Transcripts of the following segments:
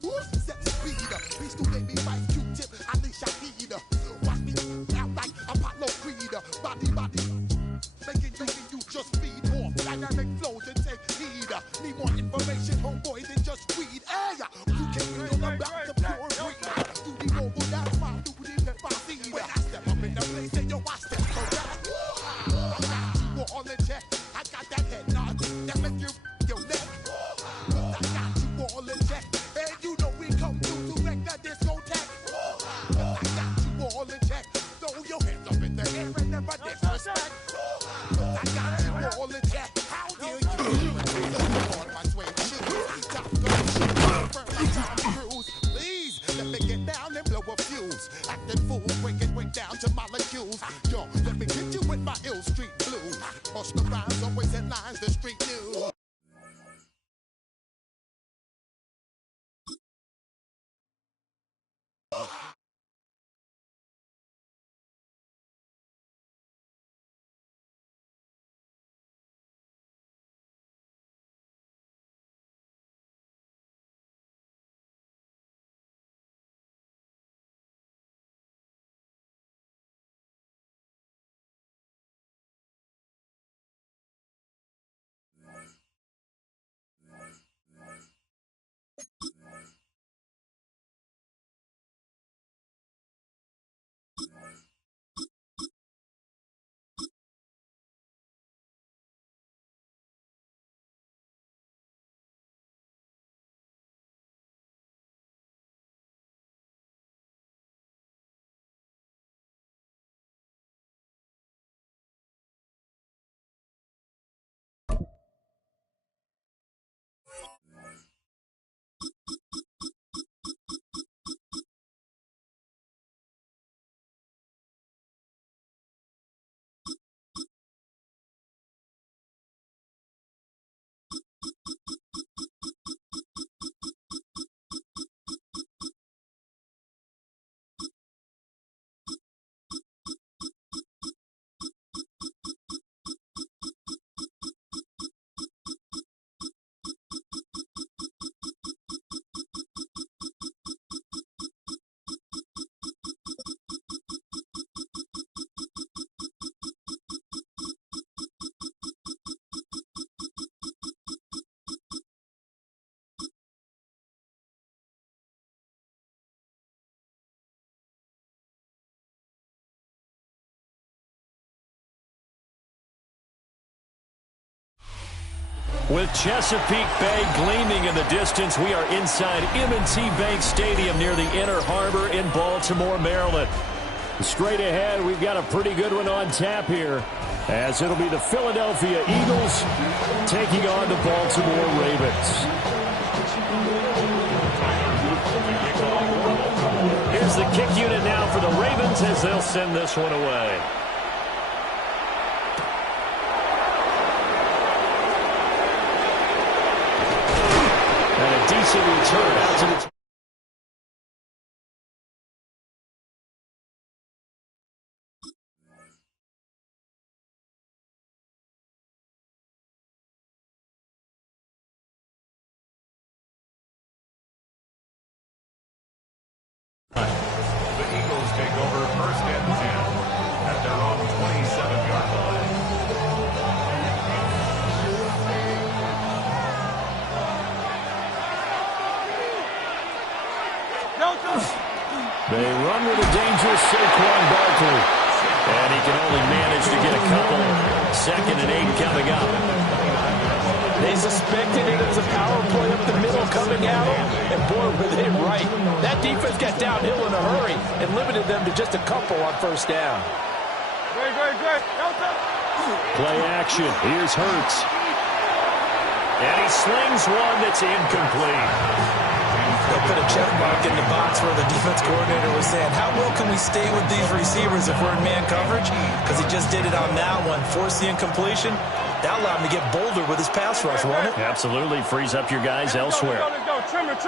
Set speed, please do make me fight Q-tip. I leash I heed. Watch me out like Apollo Creed. Body, making you just feed more dynamic flows and take heed. Need more information, homeboy, than just weed. Hey, you can't feel about the pure breed. Do the mobile, that's my duty, let my seed. When I step up in the place, and yo, I step correct. I got you all in check. I got that head nod that make you your neck. I got you all in check. And you know we come through to wreck that discotheque. I got you all in check. Throw your hands up in the air and never disrespect. I got you all in check. How dare you? On my swing shoes, top gun shoes, burn like Tom Cruise. Please let me get down and blow a fuse. Acting fool, break down to molecules. Yo, let me hit you with my ill street blues. Push the rhymes, always in lines, the street news. With Chesapeake Bay gleaming in the distance, we are inside M&T Bank Stadium near the Inner Harbor in Baltimore, Maryland. Straight ahead, we've got a pretty good one on tap here, as it'll be the Philadelphia Eagles taking on the Baltimore Ravens. Here's the kick unit now for the Ravens as they'll send this one away. Decent return out to the Eagles take over first and 10 at their own 27-yard line. They run with a dangerous Saquon Barkley. And he can only manage to get a couple. 2nd and 8 coming up. They suspected it was a power play up the middle coming at them. And boy, were they right. That defense got downhill in a hurry and limited them to just a couple on first down. Play action. Here's Hurts. And he slings one that's incomplete. They'll put a check mark in the box where the defense coordinator was saying, how well can we stay with these receivers if we're in man coverage? Because he just did it on that one. Forced the incompletion. That allowed him to get bolder with his pass rush, won't it? Absolutely. Frees up your guys elsewhere. Let's go. Trim it.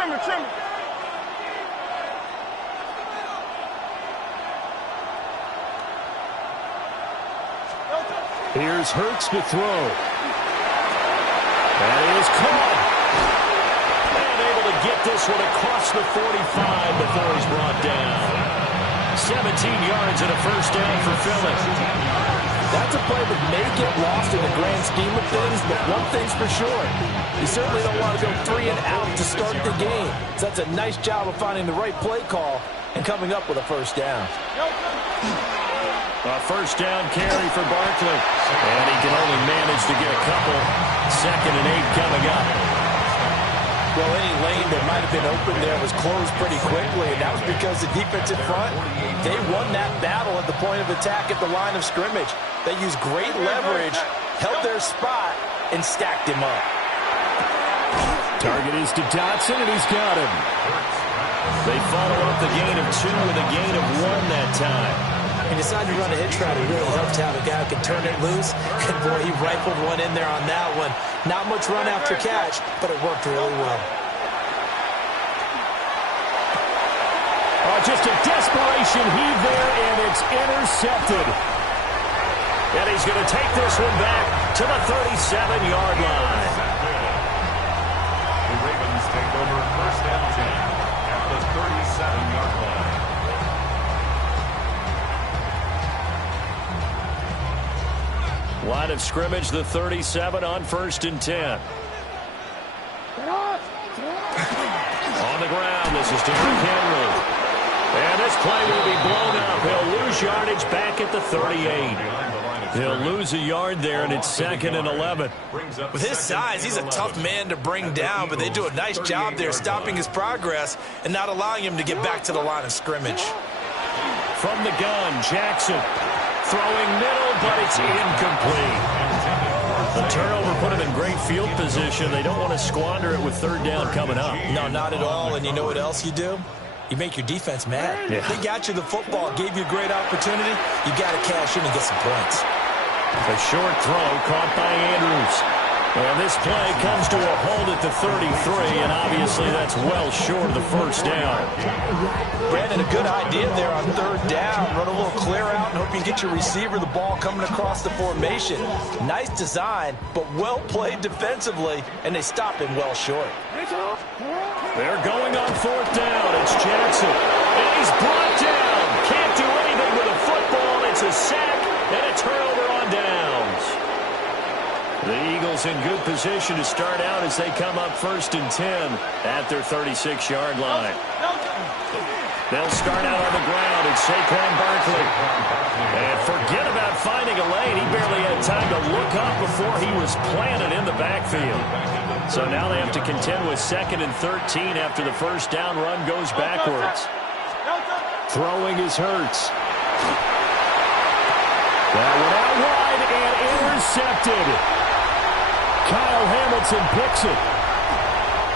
Here's Hurts to throw. That is caught. And unable to get this one across the 45 before he's brought down. 17 yards and a first down for Philly. That's a play that may get lost in the grand scheme of things, but one thing's for sure. You certainly don't want to go 3 and out to start the game. So that's a nice job of finding the right play call and coming up with a first down. A first down carry for Barkley. And he can only manage to get a couple. 2nd and 8 coming up. Well, any lane that might have been open there was closed pretty quickly, and that was because the defensive front, they won that battle at the point of attack at the line of scrimmage. They used great leverage, held their spot, and stacked him up. Target is to Dotson, and he's got him. They follow up the gain of 2 with a gain of 1 that time. He decided to run a hitch route. It really helped to have a guy who can turn it loose. And, boy, he rifled one in there on that one. Not much run after catch, but it worked really well. Oh, just a desperation heave there, and it's intercepted. And he's going to take this one back to the 37-yard line. The Ravens take over 1st and 10 at the 37-yard line. Line of scrimmage, the 37 on 1st and 10. On the ground, this is Derrick Henry. And this play will be blown up. He'll lose yardage back at the 38. He'll lose a yard there, and it's 2nd and 11. With his size, he's a tough man to bring down, but they do a nice job there stopping his progress and not allowing him to get back to the line of scrimmage. From the gun, Jackson. Throwing middle, but it's incomplete. The turnover put him in great field position. They don't want to squander it with 3rd down coming up. No, not at all. And you know what else you do? You make your defense mad. Yeah. They got you the football, gave you a great opportunity. You got to cash in and get some points. A short throw caught by Andrews. And this play comes to a halt at the 33, and obviously that's well short of the first down. Brandon, a good idea there on 3rd down. Run a little clear out and hope you can get your receiver the ball coming across the formation. Nice design, but well played defensively, and they stop him well short. They're going on 4th down. It's Jackson. And he's brought down. Can't do anything with a football. It's a sack and a turnover on downs. The Eagles in good position to start out as they come up 1st and 10 at their 36-yard line. They'll start out on the ground. It's Saquon Barkley. And forget about finding a lane. He barely had time to look up before he was planted in the backfield. So now they have to contend with 2nd and 13 after the first down run goes backwards. Throwing is Hurts. That one out wide and intercepted. Kyle Hamilton picks it.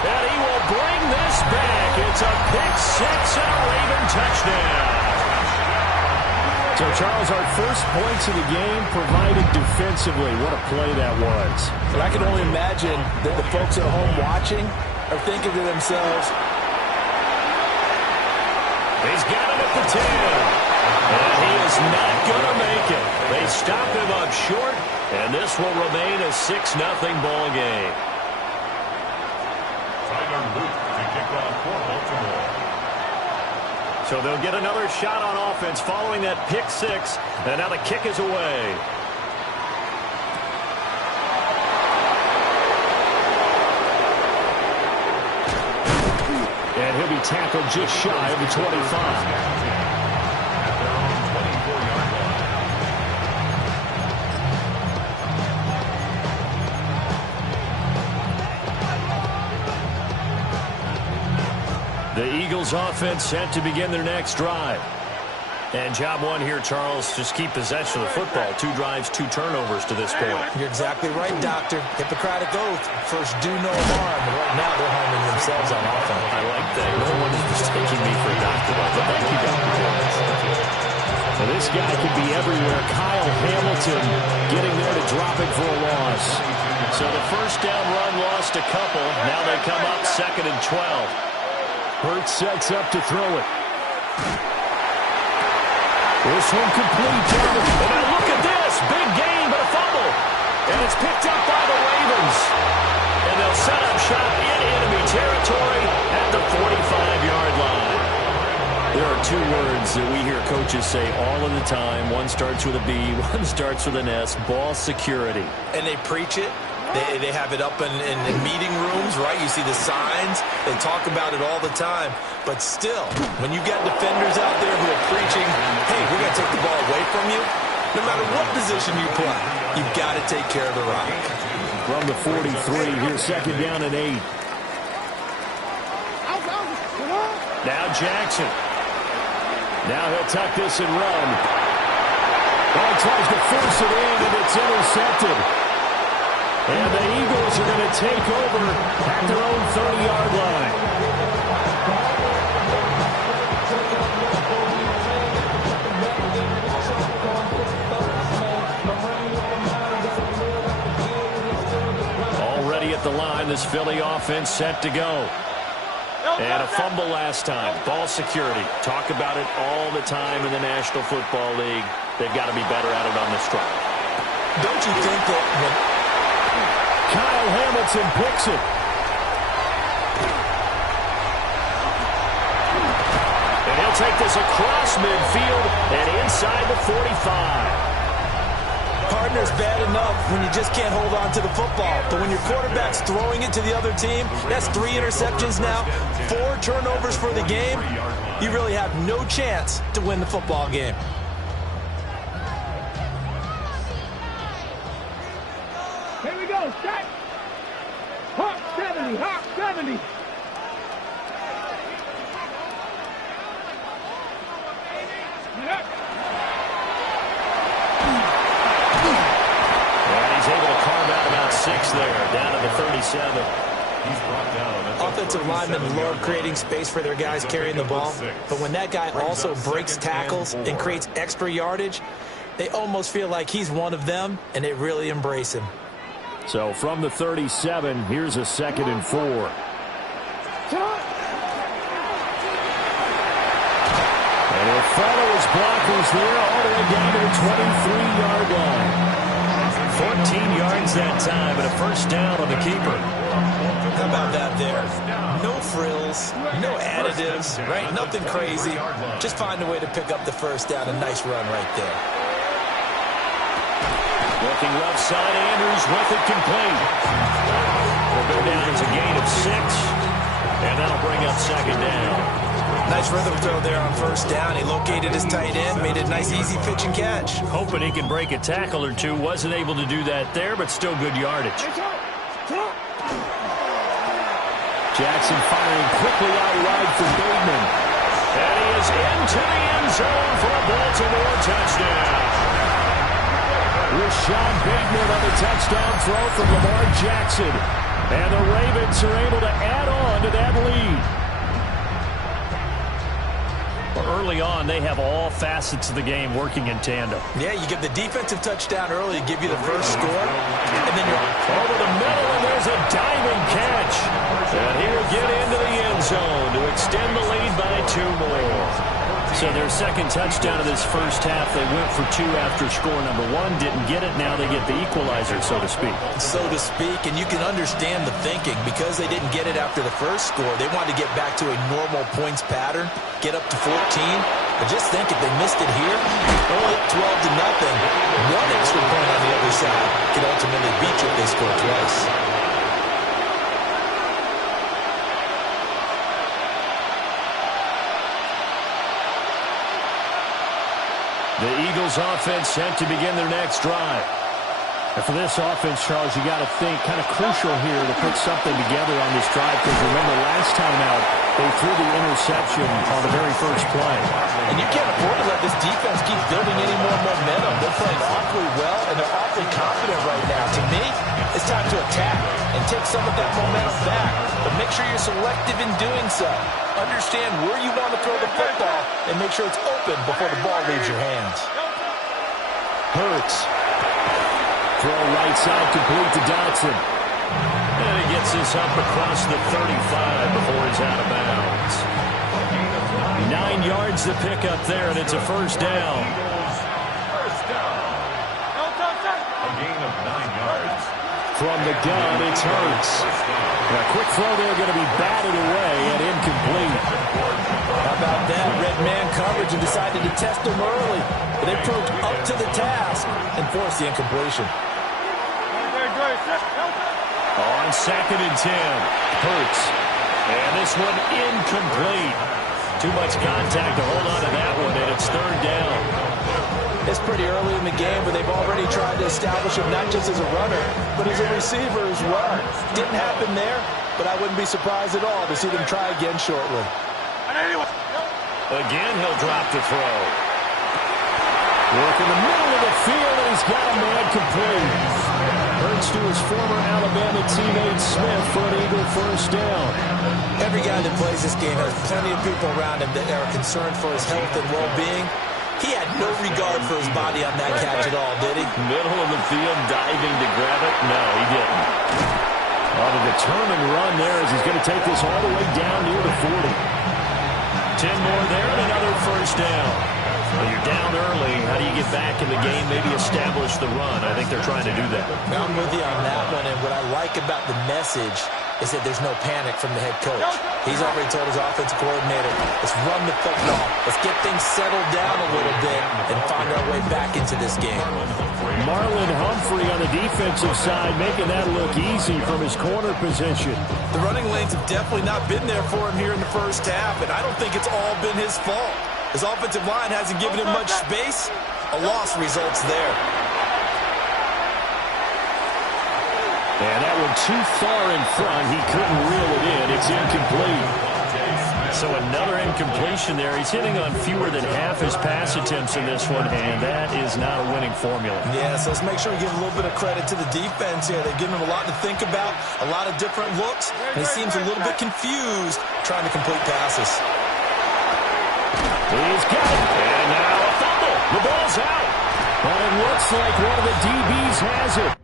And he will bring this back. It's a pick 6 and a Raven touchdown. So, Charles, our first points of the game provided defensively. What a play that was. And I can only imagine that the folks at home watching are thinking to themselves, he's got him at the 10. And he is not going to make it. They stop him up short, and this will remain a 6-0 ball game. Tyler Luke to kick off for Baltimore. So they'll get another shot on offense following that pick 6, and now the kick is away. And he'll be tackled just shy of the 25. The Eagles offense set to begin their next drive. And job one here, Charles, just keep possession of the football. 2 drives, 2 turnovers to this point. You're exactly right, Doctor. Hippocratic oath. First, do no harm. And right now, they're harming themselves on offense. I like that. No one is mistaking me for a doctor. But thank you, Dr. Well, this guy could be everywhere. Kyle Hamilton getting there to drop it for a loss. So the first down run lost a couple. Now they come up 2nd and 12. Hurts sets up to throw it. This one complete. And now look at this. Big gain, but a fumble. And it's picked up by the Ravens. And they'll set up shop in enemy territory two words that we hear coaches say all of the time. One starts with a B, one starts with an S, ball security. And they preach it. They have it up in meeting rooms, right? You see the signs. They talk about it all the time. But still, when you got defenders out there who are preaching, hey, we're going to take the ball away from you, no matter what position you play, you've got to take care of the rock. From the 43, here's second down and 8. Now Jackson. Now he'll tuck this and run. Ball tries to force it in, and it's intercepted. And the Eagles are going to take over at their own 30-yard line. Already at the line, this Philly offense set to go. And a fumble last time. Ball security. Talk about it all the time in the National Football League. They've got to be better at it on this drive. Don't you think that when Kyle Hamilton picks it. And he'll take this across midfield and inside the 45. Partner's bad enough when you just can't hold on to the football. But when your quarterback's throwing it to the other team, that's 3 interceptions now, 4 turnovers for the game. You really have no chance to win the football game. Here we go, set. Hawk 70, Hawk 70. There, down to the 37. He's brought down. Offensive linemen love creating space for their guys carrying the ball, but when that guy also breaks tackles and creates extra yardage, they almost feel like he's one of them, and they really embrace him. So from the 37, here's a second and 4. And he'll follow his blockers there all the way down to the 23-yard line. 14 yards that time, and a first down on the keeper. How about that there? No frills, no additives, right? Nothing crazy. Just find a way to pick up the first down. A nice run right there. Looking left side, Andrews with it complete. Will go down as a gain of 6, and that'll bring up second down. Nice rhythm throw there on first down. He located his tight end, made a nice easy pitch and catch. Hoping he can break a tackle or two. Wasn't able to do that there, but still good yardage. Jackson firing quickly out wide for Bateman. And he is into the end zone for a Baltimore touchdown. Rashad Bateman on the touchdown throw from Lamar Jackson. And the Ravens are able to add on to that lead. Early on, they have all facets of the game working in tandem. Yeah, you give the defensive touchdown early to give you the first score, and then you're over the middle, and there's a diving catch. And he will get into the end zone to extend the lead by 2 more. So their second touchdown of this first half, they went for 2 after score number 1. Didn't get it. Now they get the equalizer, so to speak. So to speak, and you can understand the thinking. Because they didn't get it after the first score, they wanted to get back to a normal points pattern, get up to 14. But just think, if they missed it here, only 12-0, one extra point on the other side could ultimately beat you if they score twice. The Eagles offense sent to begin their next drive. And for this offense, Charles, you got to think kind of crucial here to put something together on this drive, because remember last time out, they threw the interception on the very first play. And you can't afford to let this defense keep building any more momentum. They're playing awfully well, and they're awfully confident right now. To me, it's time to attack and take some of that momentum back. But make sure you're selective in doing so. Understand where you want to throw the football, and make sure it's open before the ball leaves your hands. Hurts. Throw right side complete to Dotson. And he gets this up across the 35 before he's out of bounds. 9 yards to pick up there, and it's a first down. A gain of 9 yards. From the gun, it's Hurts. A quick throw there, going to be batted away and incomplete. How about that? Red man coverage and decided to test him early. But they proved up to the task and forced the incompletion. On 2nd and 10, Hurts. And this one incomplete. Too much contact to hold on to that one, and it's 3rd down. It's pretty early in the game, but they've already tried to establish him not just as a runner, but as a receiver as well. Didn't happen there, but I wouldn't be surprised at all to see them try again shortly. Again, he'll drop the throw. Work in the middle of the field, and he's got a man complete. Hurts to his former Alabama teammate Smith for an Eagle first down. Every guy that plays this game has plenty of people around him that are concerned for his health and well-being. He had no regard for his body on that catch at all, did he? Middle of the field, diving to grab it. No, he didn't. On a determined run there as he's going to take this all the way down near the 40. 10 more there and another first down. Well, you're down early. How do you get back in the game, maybe establish the run? I think they're trying to do that. I'm with you on that one, and what I like about the message is that there's no panic from the head coach. He's already told his offensive coordinator, let's run the football. Let's get things settled down a little bit and find our way back into this game. Marlon Humphrey on the defensive side making that look easy from his corner position. The running lanes have definitely not been there for him here in the first half, and I don't think it's all been his fault. His offensive line hasn't given him much space. A loss results there. And that one too far in front. He couldn't reel it in. It's incomplete. So another incompletion there. He's hitting on fewer than half his pass attempts in this one, and that is not a winning formula. Yeah, so let's make sure we give a little bit of credit to the defense here. They've given him a lot to think about, a lot of different looks, and he seems a little bit confused trying to complete passes. He's got it. And now a fumble. The ball's out. But it looks like one of the DBs has it.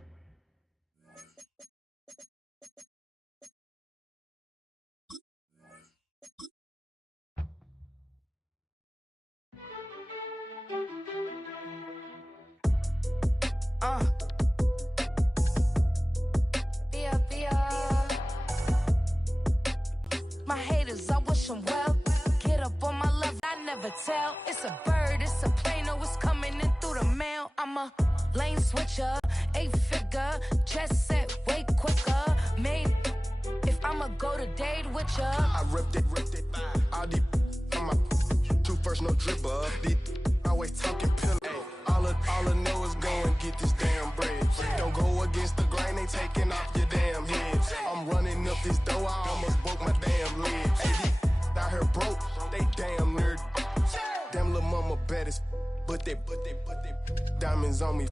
My haters, I wish them well. Get up on my level, I never tell. It's a bird, it's a plane, oh, it's coming in through the mail. I'm a lane switcher, 8-figure, chest set way quicker. Made if I'ma go to date with ya. I ripped it. All these on my two first, no dripper. These always talking pillow. All I know is go and get this damn bread. Don't go against the grain, they taking off your damn head. I'm running up this door, I almost broke my damn leg. Hey, out here broke, they damn nerd. Damn little mama bad as, but they diamonds on me.